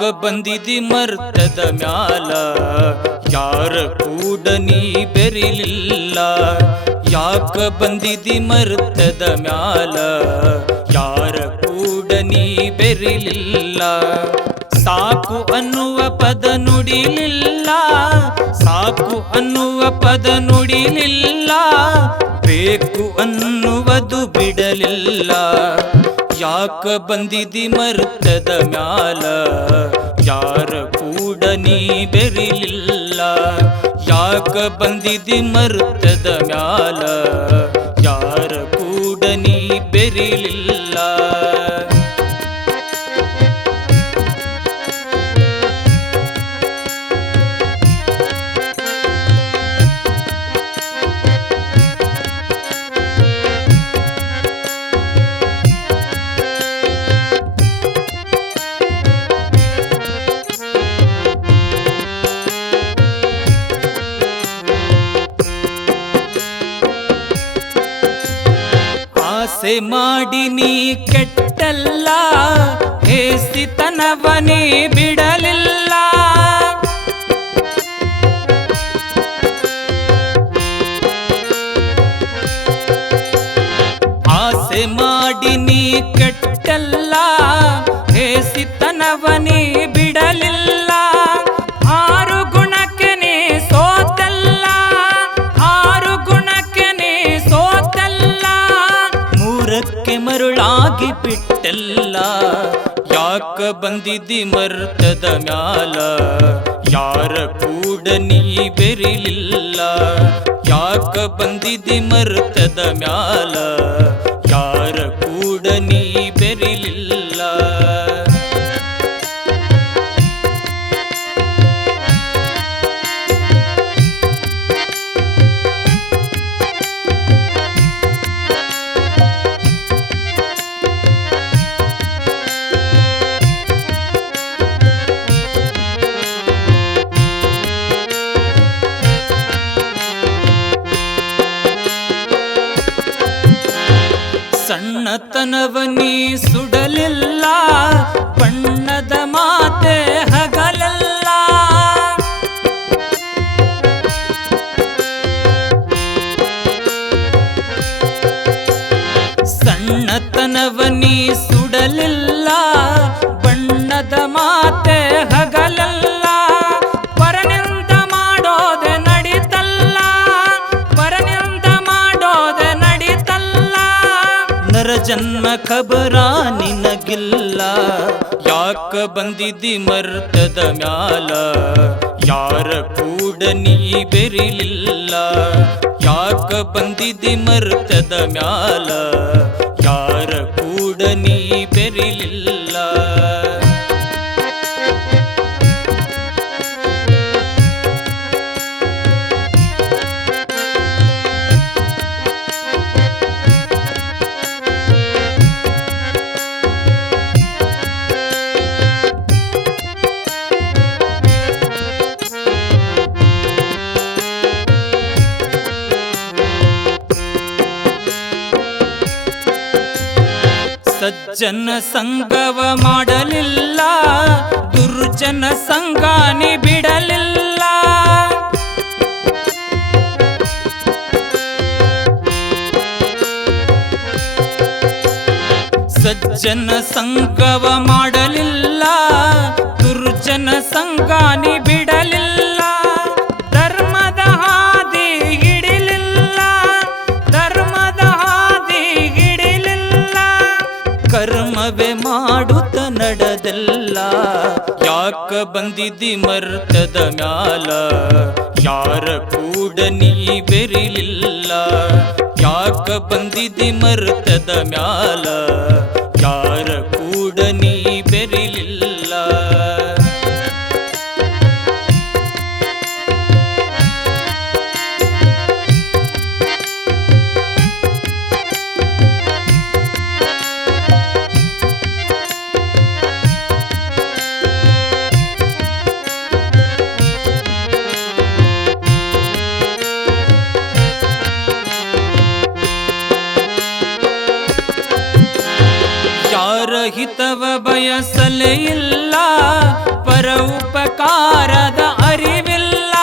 ಯಾಕ ಬಂದಿದಿ ಮರ್ತದ ಮ್ಯಾಲ ಯಾರ ಕೂಡ ನೀ ಬೆರಿಲಿಲ್ಲ ಯಾಕ ಬಂದಿದಿ ಮರ್ತದ ಮ್ಯಾಲ ಯಾರ ಕೂಡ ನೀ ಬೆರಿಲಿಲ್ಲ ಸಾಕು ಅನ್ನುವ ಪದ ನುಡಿಲಿಲ್ಲ ಸಾಕು ಅನ್ನುವ ಪದ ನುಡಿಲಿಲ್ಲ ಬೇಕು ಅನ್ನುವುದು ಬಿಡಲಿಲ್ಲ ಯಾಕ ಬಂದಿದಿ ಮರ್ತದ ಮ್ಯಾಲ ಯಾರ ಕೂಡ ನೀ ಬೆರಿಲಿಲ್ಲ ಯಾಕ ಬಂದಿದಿ ಮರ್ತದ ಮ್ಯಾಲ ಯಾರ ಕೂಡ ನೀ ಬೆರಿಲಿಲ್ಲ ಆಸೆ ಮಾಡಿ ನೀ ಕೆಟ್ಟಲ್ಲ ಹೇಸಿತನವನೇ ಬಿಡಲಿಲ್ಲ ಆಸೆ ಮಾಡಿ ನೀ ಕೆಟ್ಟಲ್ಲ ಹೇಸಿತನವನೇ ಬಿಡಲಿಲ್ಲ ಆರು ಗುಣಕ್ಕೆ ನೀ ಸೋತಲ್ಲ ಆರು ಗುಣಕ್ಕೆ ನೀ ಸೋತಲ್ಲ ಮೂರಕ್ಕೆ ಮರುಳಾಗಿ ಬಿಟ್ಟಲ್ಲ ಯಾಕ ಬಂದಿದಿ ಮರ್ತದ ಮ್ಯಾಲ ಯಾರ ಕೂಡ ನೀ ಬೆರಿಲಿಲ್ಲ ಯಾಕ ಬಂದಿದಿ ಮರ್ತದ ಮ್ಯಾಲ ಯಾರ ಕೂಡ ನೀ ಬೆರಿಲಿಲ್ಲ ಸಣ್ಣತನವ ನೀ ಸುಡಲಿಲ್ಲ ಬಣ್ಣದ ಮಾತೆ ಹಗಲಲ್ಲ ಸಣ್ಣತನವ ನೀ ಸುಡಲಿಲ್ಲ ಬಣ್ಣದ ಮಾತೆ ಹಗಲಲ್ಲ ಪರನಿಂದ ಮಾಡೋದೆ ನಡೀತಲ್ಲ ಪರನಿಂದ ಮಾಡೋದೆ ನಡೀತಲ್ಲ ನರ ಜನ್ಮ ಖಬರ ನಿನಗಿಲ್ಲ ಯಾಕ ಬಂದಿದಿ ಮರ್ತದ ಮ್ಯಾಲ ಯಾರ ಕೂಡ ನೀ ಬೆರಿಲಿಲ್ಲ ಯಾಕ ಬಂದಿದಿ ಮರ್ತದ ಮ್ಯಾಲ ಯಾರ ಕೂಡ ನೀ ಬೆರಿಲಿಲ್ಲ ಸಜ್ಜನ ಸಂಗವ ಮಾಡಲಿಲ್ಲ ದುರ್ಜನ ಸಂಗಾನಿ ಬಿಡಲಿಲ್ಲ ಸಜ್ಜನ ಸಂಗವ ಮಾಡಲಿಲ್ಲ ದುರ್ಜನ ಸಂಗಾನಿ ಬಿಡಲಿಲ್ಲ ಧರ್ಮದ ಹಾದಿ ಹಿಡಿಲಿಲ್ಲ ಧರ್ಮದ ಹಾದಿ ಹಿಡಿಲಿಲ್ಲ ಕರ್ಮವೇ ಮಾಡುತ್ತ ನಡೆದಲ್ಲ ಯಾಕ ಬಂದಿದಿ ಮರ್ತದ ಮ್ಯಾಲ ಯಾರ ಕೂಡ ನೀ ಬೆರಿಲಿಲ್ಲ ಯಾಕ ಬಂದಿದಿ ಮರ್ತದ ಮ್ಯಾಲ ಯಾರ ಕೂಡ ನೀ ಬೆರಿಲಿಲ್ಲ ಹಿತವ ಬಯಸಲೇ ಇಲ್ಲ ಪರೋಪಕಾರದ ಅರಿವಿಲ್ಲ.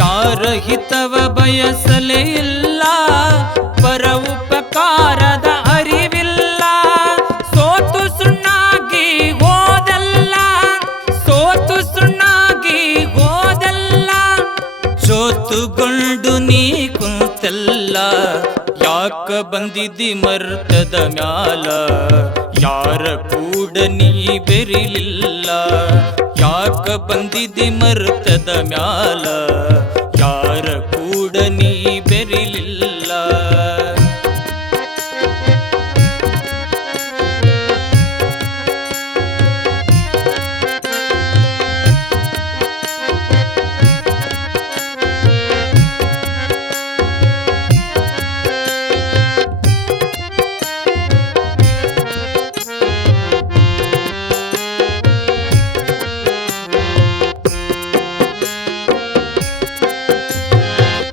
ಯಾರ ಹಿತವ ಬಯಸಲೇ ಇಲ್ಲ, ಪರ ಉಪಕಾರದ ಅರಿವಿಲ್ಲ. ಸೋತು ಸುಣ್ಣಾಗಿ ಹೋದಲ್ಲ, ಸೋತು ಸುಣ್ಣಾಗಿ ಹೋದಲ್ಲ, ಜೋತುಗೊಂಡು ನೀ ಕುಂತಲ್ಲ. ಯಾಕ ಬಂದಿದ್ದಿ ಮರ್ತದ ಮ್ಯಾಲ, ಯಾರ ಕೂಡ ನೀ ಬೆರಿಲಿಲ್ಲ. ಯಾಕ ಬಂದಿದ್ದಿ ಮರ್ತದ ಮ್ಯಾಲ, ಯಾರ ಕೂಡ ನೀ ಬೆರಿಲಿಲ್ಲ.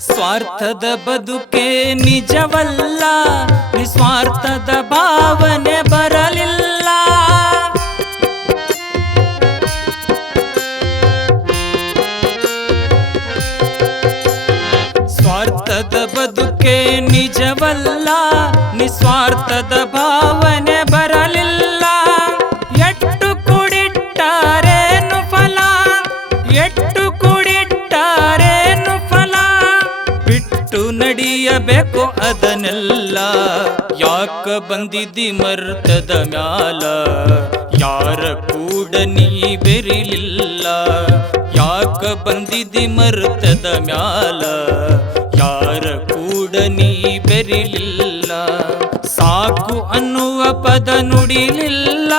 ಸ್ವಾರ್ಥದ ಬದುಕೆ ನಿಜವಲ್ಲ, ನಿಸ್ವಾರ್ಥದ ಭಾವನೆ ಬರಲಿಲ್ಲ. ಸ್ವಾರ್ಥದ ಬದುಕೆ ನಿಜವಲ್ಲ, ನಿಸ್ವಾರ್ಥದ ಭಾವನೆ ಬರಲಿಲ್ಲ. ಎಟ್ಟು ಕೂಡಿಟ್ಟರೇನು ಫಲ, ಎಟ್ಟು ಕೂಡಿಟ್ಟರೇನು ಫಲ, ಬಿಟ್ಟು ನಡೆಯಬೇಕು ಅದನ್ನೆಲ್ಲ. ಯಾಕ ಬಂದಿದ್ದಿ ಮರ್ತದ ಮ್ಯಾಲ, ಯಾರ ಕೂಡ ನೀ ಬೆರಿಲಿಲ್ಲ. ಯಾಕ ಬಂದಿದ್ದಿ ಮರ್ತದ ಮ್ಯಾಲ, ಯಾರ ಕೂಡ ನೀ ಬೆರಿಲಿಲ್ಲ. ಸಾಕು ಅನ್ನುವ ಪದ ನುಡಿಲಿಲ್ಲ,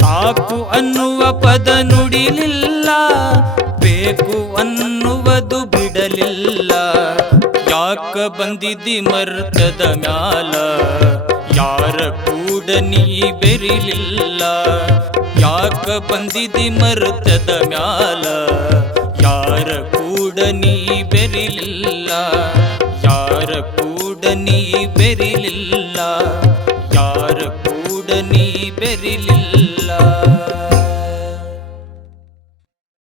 ಸಾಕು ಅನ್ನುವ ಪದ ನುಡಿಲಿಲ್ಲ, ಬೇಕು ಅನ್ನುವುದು ಬಿಡಲಿಲ್ಲ. ಯಾಕ ಬಂದಿದ್ದಿ ಮರ್ತದ ಮ್ಯಾಲ, ಯಾರ ಕೂಡ ನೀ ಬೆರಿಲಿಲ್ಲ. ಯಾಕ ಬಂದಿದ್ದಿ ಮರ್ತದ ಮ್ಯಾಲ, ಯಾರ ಕೂಡ ನೀ ಬೆರಿಲಿಲ್ಲ. ಯಾರ ಕೂಡ ನೀ ಬೆರಿಲಿಲ್ಲ, ಯಾರ ಕೂಡ ನೀ ಬೆರಿಲಿಲ್ಲ.